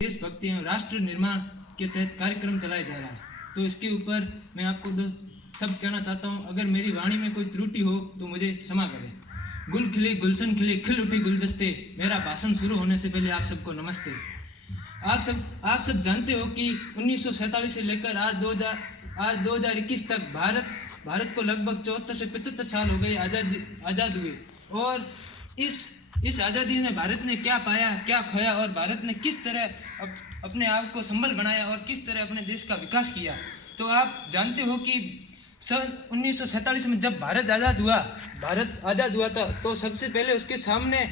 देशभक्ति एवं राष्ट्र निर्माण के तहत कार्यक्रम चलाया जा रहा है। तो इसके ऊपर मैं आपको दो शब्द कहना चाहता हूँ। अगर मेरी वाणी में कोई त्रुटि हो तो मुझे क्षमा करें। गुल खिले गुलशन खिले खिल उठे गुलदस्ते। मेरा भाषण शुरू होने से पहले आप सबको नमस्ते। आप सब जानते हो कि 1947 से लेकर आज 2021 तक भारत को लगभग 74 से 75 साल हो गए आज़ाद हुए। और इस आज़ादी में भारत ने क्या पाया, क्या खोया, और भारत ने किस तरह अपने आप को संबल बनाया और किस तरह अपने देश का विकास किया। तो आप जानते हो कि सन 1947 में जब भारत आज़ाद हुआ था, तो सबसे पहले उसके सामने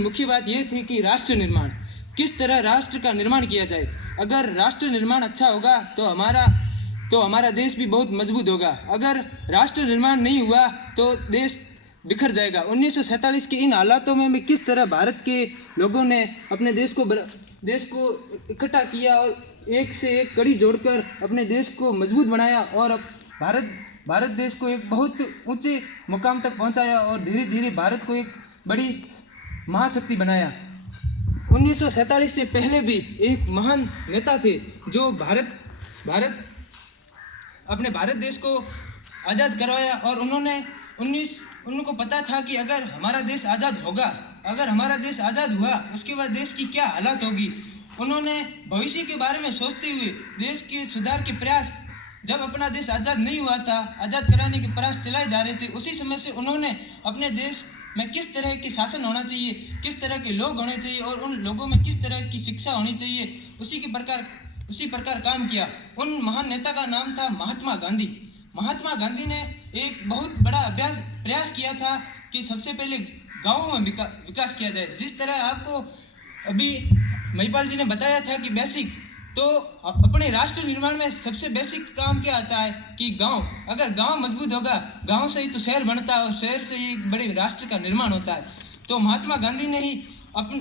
मुख्य बात ये थी कि राष्ट्र निर्माण, किस तरह राष्ट्र का निर्माण किया जाए। अगर राष्ट्र निर्माण अच्छा होगा तो हमारा देश भी बहुत मजबूत होगा। अगर राष्ट्र निर्माण नहीं हुआ तो देश बिखर जाएगा। 1947 के इन हालातों में भी किस तरह भारत के लोगों ने अपने देश को इकट्ठा किया और एक से एक कड़ी जोड़कर अपने देश को मजबूत बनाया और भारत देश को एक बहुत ऊंचे मुकाम तक पहुंचाया और धीरे धीरे भारत को एक बड़ी महाशक्ति बनाया। 1947 से पहले भी एक महान नेता थे जो अपने भारत देश को आज़ाद करवाया। और उनको पता था कि अगर हमारा देश आज़ाद होगा, अगर हमारा देश आज़ाद हुआ, उसके बाद देश की क्या हालत होगी। उन्होंने भविष्य के बारे में सोचते हुए देश के सुधार के प्रयास, जब अपना देश आज़ाद नहीं हुआ था, आज़ाद कराने के प्रयास चलाए जा रहे थे, उसी समय से उन्होंने अपने देश में किस तरह के शासन होना चाहिए, किस तरह के लोग होने चाहिए और उन लोगों में किस तरह की शिक्षा होनी चाहिए, उसी प्रकार काम किया। उन महान नेता का नाम था महात्मा गांधी। महात्मा गांधी ने एक बहुत बड़ा प्रयास किया था कि सबसे पहले गांवों में विकास किया जाए। जिस तरह आपको अभी महिपाल जी ने बताया था कि बेसिक, तो अपने राष्ट्र निर्माण में सबसे बेसिक काम क्या आता है कि अगर गांव मजबूत होगा, गांव से ही तो शहर बनता है और शहर से ही एक बड़े राष्ट्र का निर्माण होता है। तो महात्मा गांधी ने ही अपने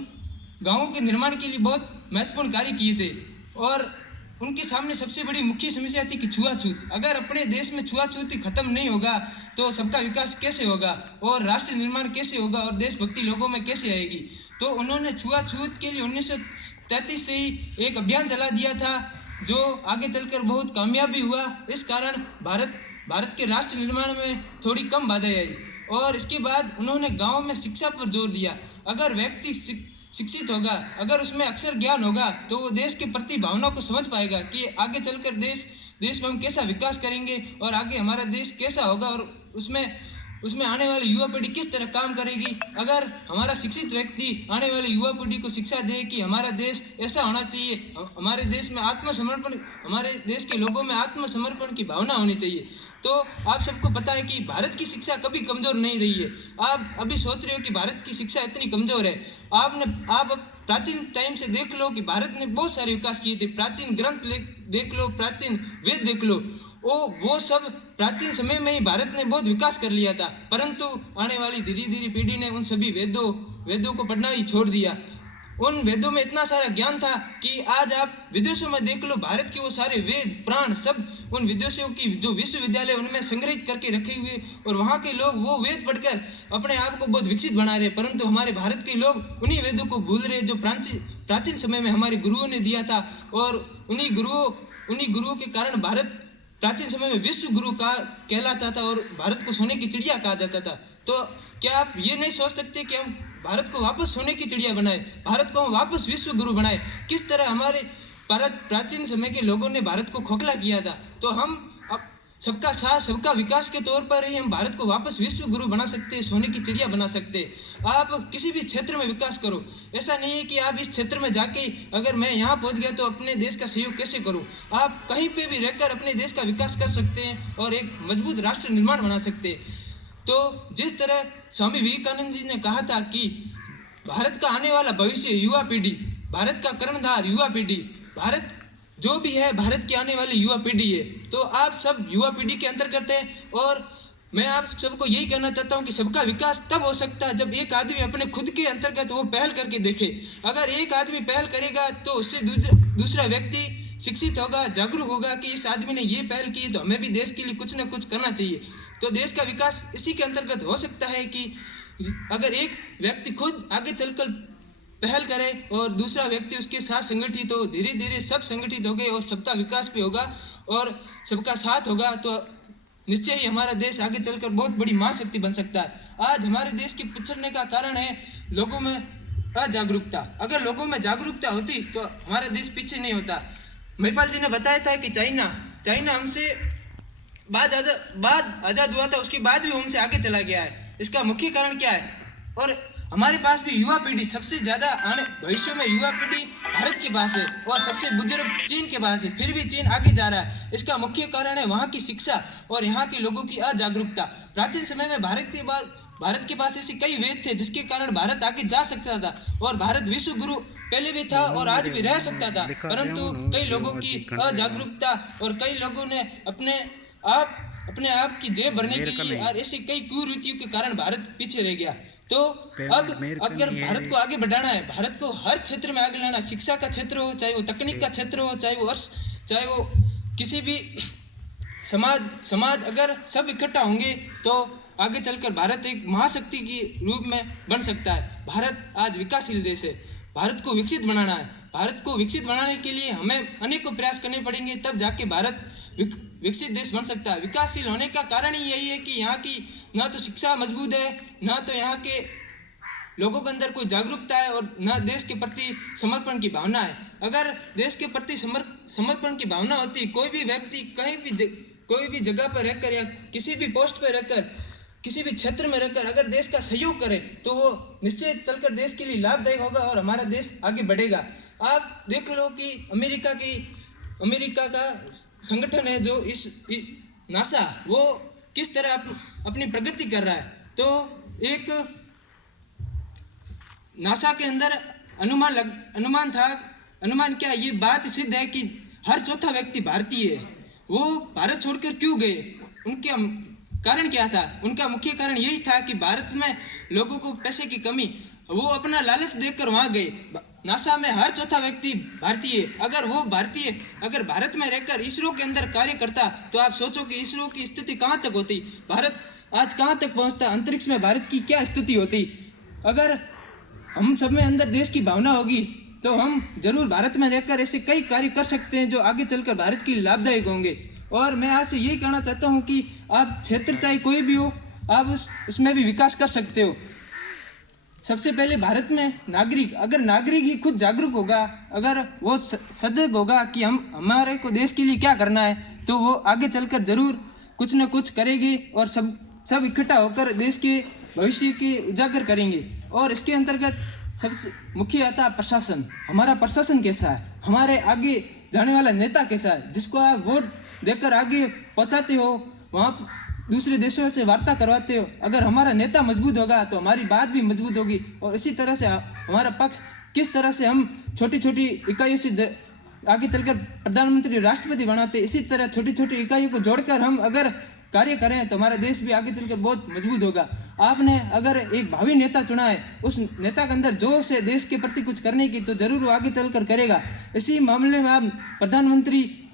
गाँवों के निर्माण के लिए बहुत महत्वपूर्ण कार्य किए थे। और उनके सामने सबसे बड़ी मुख्य समस्या थी कि छुआछूत। अगर अपने देश में छुआछूत ही खत्म नहीं होगा तो सबका विकास कैसे होगा और राष्ट्र निर्माण कैसे होगा और देशभक्ति लोगों में कैसे आएगी। तो उन्होंने छुआछूत के लिए 1933 से ही एक अभियान चला दिया था जो आगे चलकर बहुत कामयाब भी हुआ। इस कारण भारत के राष्ट्र निर्माण में थोड़ी कम बाधाएं आई। और इसके बाद उन्होंने गाँव में शिक्षा पर जोर दिया। अगर व्यक्ति शिक्षित होगा, अगर उसमें अक्षर ज्ञान होगा, तो वो देश के प्रति भावना को समझ पाएगा कि आगे चलकर देश में हम कैसा विकास करेंगे और आगे हमारा देश कैसा होगा और उसमें आने वाली युवा पीढ़ी किस तरह काम करेगी। अगर हमारा शिक्षित व्यक्ति आने वाली युवा पीढ़ी को शिक्षा दे कि हमारा देश ऐसा होना चाहिए, हमारे देश में हमारे देश के लोगों में आत्मसमर्पण की भावना होनी चाहिए। तो आप सबको पता है कि भारत की शिक्षा कभी कमज़ोर नहीं रही है। आप अभी सोच रहे हो कि भारत की शिक्षा इतनी कमज़ोर है। आप प्राचीन टाइम से देख लो कि भारत ने बहुत सारे विकास किए थे। प्राचीन ग्रंथ देख लो, प्राचीन वेद देख लो, वो सब प्राचीन समय में ही भारत ने बहुत विकास कर लिया था। परंतु आने वाली धीरे धीरे पीढ़ी ने उन सभी वेदों को पढ़ना ही छोड़ दिया। उन वेदों में इतना सारा ज्ञान था कि आज आप विदेशों में देख लो, भारत के वो सारे वेद पुराण सब उन विदेशों की जो विश्वविद्यालय उनमें संग्रहित करके रखे हुए, और वहाँ के लोग वो वेद पढ़कर अपने आप को बहुत विकसित बना रहे। परंतु हमारे भारत के लोग उन्हीं वेदों को भूल रहे जो प्राचीन समय में हमारे गुरुओं ने दिया था। और उन्हीं गुरुओं के कारण भारत प्राचीन समय में विश्व गुरु कहलाता था और भारत को सोने की चिड़िया कहा जाता था। तो क्या आप ये नहीं सोच सकते कि हम भारत को वापस सोने की चिड़िया बनाए, भारत को हम वापस विश्व गुरु बनाए। किस तरह हमारे प्राचीन समय के लोगों ने भारत को खोखला किया था, तो हम अब सबका साथ सबका विकास के तौर पर ही हम भारत को वापस विश्व गुरु बना सकते, सोने की चिड़िया बना सकते। आप किसी भी क्षेत्र में विकास करो, ऐसा नहीं है कि आप इस क्षेत्र में जाके अगर मैं यहाँ पहुँच गया तो अपने देश का सहयोग कैसे करूँ। आप कहीं पे भी रहकर अपने देश का विकास कर सकते हैं और एक मजबूत राष्ट्र निर्माण बना सकते हैं। तो जिस तरह स्वामी विवेकानंद जी ने कहा था कि भारत का आने वाला भविष्य युवा पीढ़ी, भारत का कर्णधार युवा पीढ़ी, भारत जो भी है भारत की आने वाली युवा पीढ़ी है। तो आप सब युवा पीढ़ी के अंतर्गत हैं और मैं आप सबको यही कहना चाहता हूँ कि सबका विकास तब हो सकता है जब एक आदमी अपने खुद के अंतर्गत वो पहल करके देखे। अगर एक आदमी पहल करेगा तो उससे दूसरा व्यक्ति शिक्षित होगा, जागरूक होगा कि इस आदमी ने ये पहल की तो हमें भी देश के लिए कुछ ना कुछ करना चाहिए। तो देश का विकास इसी के अंतर्गत हो सकता है कि अगर एक व्यक्ति खुद आगे चलकर पहल करे और दूसरा व्यक्ति उसके साथ संगठित हो, धीरे धीरे सब संगठित हो गए और सबका विकास भी होगा और सबका साथ होगा, तो निश्चय ही हमारा देश आगे चलकर बहुत बड़ी महाशक्ति बन सकता है। आज हमारे देश के पिछड़ने का कारण है लोगों में अजागरूकता। अगर लोगों में जागरूकता होती तो हमारा देश पीछे नहीं होता। महिपाल जी ने बताया था कि चाइना हमसे बाद आज़ाद हुआ था, उसके बाद भी हमसे आगे चला गया है। इसका मुख्य कारण क्या है? और हमारे पास भी युवा पीढ़ी सबसे ज़्यादा आने भविष्य में युवा पीढ़ी भारत के पास है और सबसे बुजुर्ग चीन के पास है, फिर भी चीन आगे जा रहा है। इसका मुख्य कारण है वहाँ की शिक्षा और यहाँ के लोगों की अजागरूकता। प्राचीन समय में भारत के पास ऐसे कई वेद थे जिसके कारण भारत आगे जा सकता था और भारत विश्व गुरु पहले भी था और आज भी रह सकता था, परंतु कई लोगों की अजागरूकता और कई लोगों ने अपने आप की जेब भरने के लिए और ऐसी कई कुरीतियों के कारण भारत पीछे रह गया। तो अब अगर भारत को आगे बढ़ाना है, भारत को हर क्षेत्र में आगे लाना, शिक्षा का क्षेत्र हो, चाहे वो तकनीक का क्षेत्र हो, चाहे वो किसी भी समाज अगर सब इकट्ठा होंगे तो आगे चलकर भारत एक महाशक्ति के रूप में बन सकता है। भारत आज विकासशील देश है, भारत को विकसित बनाना है। भारत को विकसित बनाने के लिए हमें अनेकों प्रयास करने पड़ेंगे, तब जाके भारत विकसित देश बन सकता है। विकासशील होने का कारण ही यही है कि यहाँ की ना तो शिक्षा मजबूत है, ना तो यहाँ के लोगों के अंदर कोई जागरूकता है और ना देश के प्रति समर्पण की भावना है। अगर देश के प्रति समर्पण की भावना होती, कोई भी व्यक्ति कोई भी जगह पर रहकर या किसी भी पोस्ट पर रहकर, किसी भी क्षेत्र में रहकर अगर देश का सहयोग करे तो वो निश्चय चलकर देश के लिए लाभदायक होगा और हमारा देश आगे बढ़ेगा। आप देख लो कि अमेरिका का संगठन है जो इस नासा, वो किस तरह अपनी प्रगति कर रहा है। तो एक नासा के अंदर अनुमान क्या, ये बात सिद्ध है कि हर चौथा व्यक्ति भारतीय है। वो भारत छोड़कर क्यों गए, उनके कारण क्या था? उनका मुख्य कारण यही था कि भारत में लोगों को पैसे की कमी, वो अपना लालच देखकर वहाँ गए। नासा में हर चौथा व्यक्ति भारतीय। अगर भारत में रहकर इसरो के अंदर कार्य करता तो आप सोचो कि इसरो की स्थिति कहाँ तक होती, भारत आज कहाँ तक पहुँचता, अंतरिक्ष में भारत की क्या स्थिति होती। अगर हम सब में अंदर देश की भावना होगी तो हम जरूर भारत में रहकर ऐसे कई कार्य कर सकते हैं जो आगे चलकर भारत के लिए लाभदायक होंगे। और मैं आपसे यही कहना चाहता हूँ कि आप क्षेत्र चाहे कोई भी हो, आप उसमें भी विकास कर सकते हो। सबसे पहले भारत में अगर नागरिक ही खुद जागरूक होगा, अगर वो सजग होगा कि हमारे को देश के लिए क्या करना है, तो वो आगे चलकर जरूर कुछ न कुछ करेंगे और सब इकट्ठा होकर देश के भविष्य के उजागर करेंगे। और इसके अंतर्गत सबसे मुख्य आता है प्रशासन। हमारा प्रशासन कैसा है, हमारे आगे जाने वाला नेता कैसा है, जिसको आप वोट देकर आगे पहुंचाते हो, वहाँ दूसरे देशों से वार्ता करवाते हो। अगर हमारा नेता मजबूत होगा तो हमारी बात भी मजबूत होगी। और इसी तरह से हमारा पक्ष किस तरह से हम छोटी छोटी इकाइयों से आगे चलकर प्रधानमंत्री राष्ट्रपति बनाते, इसी तरह छोटी छोटी इकाइयों को जोड़कर हम अगर कार्य करें तो हमारा देश भी आगे चलकर बहुत मजबूत होगा। आपने अगर एक भावी नेता चुना है, उस नेता के अंदर जोश है देश के प्रति कुछ करने की, तो जरूर वो आगे चलकर करेगा। इसी मामले में आप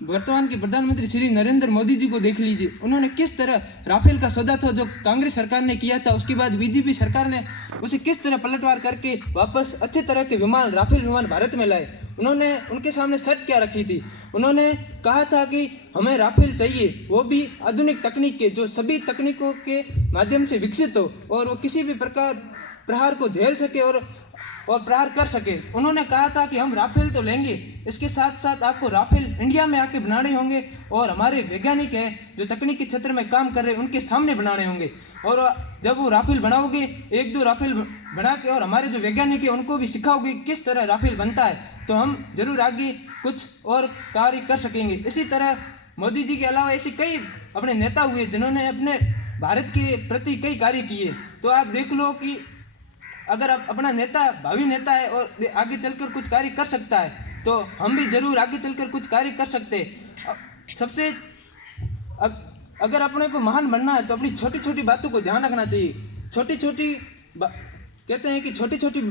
वर्तमान के प्रधानमंत्री श्री नरेंद्र मोदी जी को देख लीजिए। उन्होंने किस तरह राफेल का सौदा था जो कांग्रेस सरकार ने किया था, उसके बाद बीजेपी सरकार ने उसे किस तरह पलटवार करके वापस अच्छे तरह के राफेल विमान भारत में लाए। उन्होंने उनके सामने शर्त क्या रखी थी, उन्होंने कहा था कि हमें राफेल चाहिए, वो भी आधुनिक तकनीक के, जो सभी तकनीकों के माध्यम से विकसित हो और वो किसी भी प्रकार प्रहार को झेल सके और प्रहार कर सके। उन्होंने कहा था कि हम राफेल तो लेंगे, इसके साथ साथ आपको राफेल इंडिया में आके बनाने होंगे और हमारे वैज्ञानिक हैं जो तकनीकी क्षेत्र में काम कर रहे हैं उनके सामने बनाने होंगे। और जब वो राफेल बनाओगे, एक दो राफेल बना के और हमारे जो वैज्ञानिक हैं उनको भी सिखाओगे किस तरह राफेल बनता है, तो हम जरूर आगे कुछ और कार्य कर सकेंगे। इसी तरह मोदी जी के अलावा ऐसे कई अपने नेता हुए जिन्होंने अपने भारत के प्रति कई कार्य किए। तो आप देख लो कि अगर आप अपना नेता भावी नेता है और आगे चलकर कुछ कार्य कर सकता है, तो हम भी जरूर आगे चलकर कुछ कार्य कर सकते हैं। सबसे अगर अपने को महान बनना है तो अपनी छोटी छोटी बातों को ध्यान रखना चाहिए। कहते हैं कि छोटी छोटी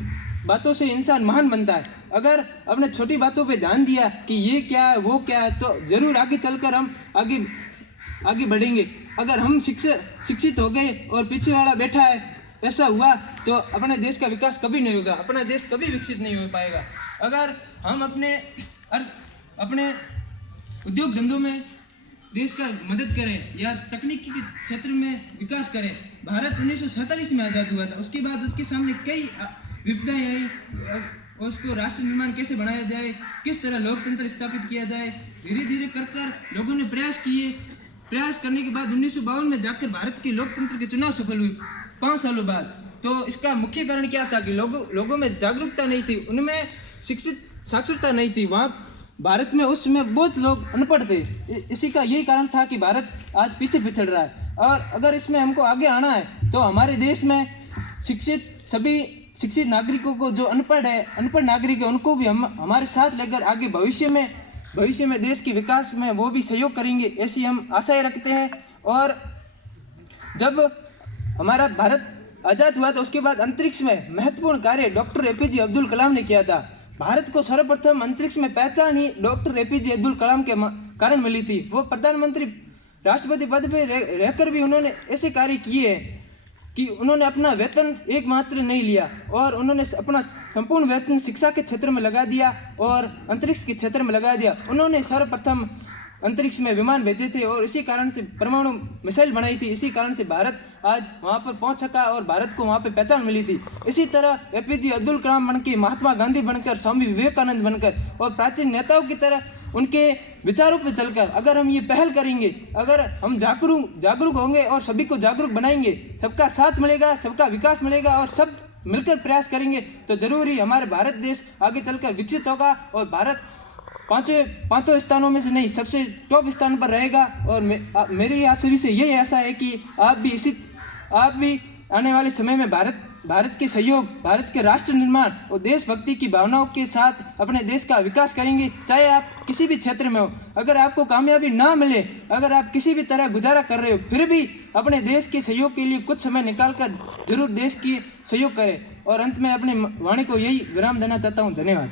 बातों से इंसान महान बनता है। अगर अपने छोटी बातों पे ध्यान दिया कि ये क्या है वो क्या है, तो जरूर आगे चलकर हम आगे बढ़ेंगे। अगर हम शिक्षित हो गए और पीछे वाला बैठा है ऐसा हुआ तो अपने देश का विकास कभी नहीं होगा, अपना देश कभी विकसित नहीं हो पाएगा। अगर हम अपने उद्योग धंधों में देश का मदद करें या तकनीकी के क्षेत्र में विकास करें। भारत 1947 में आज़ाद हुआ था, उसके बाद उसके सामने कई विपदाएं आई। उसको राष्ट्र निर्माण कैसे बनाया जाए, किस तरह लोकतंत्र स्थापित किया जाए, धीरे धीरे कर लोगों ने प्रयास किए। प्रयास करने के बाद 1952 में जाकर भारत के लोकतंत्र के चुनाव सफल हुए 5 सालों बाद। तो इसका मुख्य कारण क्या था कि लोगों में जागरूकता नहीं थी, उनमें शिक्षित साक्षरता नहीं थी। वहाँ भारत में उस समय बहुत लोग अनपढ़ थे। इसी का यही कारण था कि भारत आज पीछे पिछड़ रहा है। और अगर इसमें हमको आगे आना है तो हमारे देश में सभी शिक्षित नागरिकों को, जो अनपढ़ नागरिक है, उनको भी हम हमारे साथ लेकर आगे भविष्य में देश के विकास में वो भी सहयोग करेंगे, ऐसी हम आशाएं रखते हैं। और जब हमारा भारत आज़ाद हुआ तो उसके बाद अंतरिक्ष में महत्वपूर्ण कार्य डॉक्टर APJ अब्दुल कलाम ने किया था। भारत को सर्वप्रथम अंतरिक्ष में पहचान ही डॉक्टर APJ अब्दुल कलाम के कारण मिली थी। वो प्रधानमंत्री राष्ट्रपति पद पर रहकर भी उन्होंने ऐसे कार्य किए हैं कि उन्होंने अपना वेतन एकमात्र नहीं लिया और उन्होंने अपना संपूर्ण वेतन शिक्षा के क्षेत्र में लगा दिया और अंतरिक्ष के क्षेत्र में लगा दिया। उन्होंने सर्वप्रथम अंतरिक्ष में विमान भेजे थे और इसी कारण से परमाणु मिसाइल बनाई थी। इसी कारण से भारत आज वहाँ पर पहुँच सका और भारत को वहाँ पर पहचान मिली थी। इसी तरह APJ अब्दुल कलाम बनकर, महात्मा गांधी बनकर, स्वामी विवेकानंद बनकर और प्राचीन नेताओं की तरह उनके विचारों पर चलकर अगर हम ये पहल करेंगे, अगर हम जागरूक होंगे और सभी को जागरूक बनाएंगे, सबका साथ मिलेगा, सबका विकास मिलेगा और सब मिलकर प्रयास करेंगे तो जरूर ही हमारे भारत देश आगे चलकर विकसित होगा और भारत पांचों स्थानों में से नहीं, सबसे टॉप स्थान पर रहेगा। और मेरी आप सभी से यही आशा है कि आप भी आने वाले समय में भारत के सहयोग, भारत के राष्ट्र निर्माण और देशभक्ति की भावनाओं के साथ अपने देश का विकास करेंगे। चाहे आप किसी भी क्षेत्र में हो, अगर आपको कामयाबी ना मिले, अगर आप किसी भी तरह गुजारा कर रहे हो, फिर भी अपने देश के सहयोग के लिए कुछ समय निकाल कर जरूर देश की सहयोग करें। और अंत में अपने वाणी को यही विराम देना चाहता हूँ। धन्यवाद।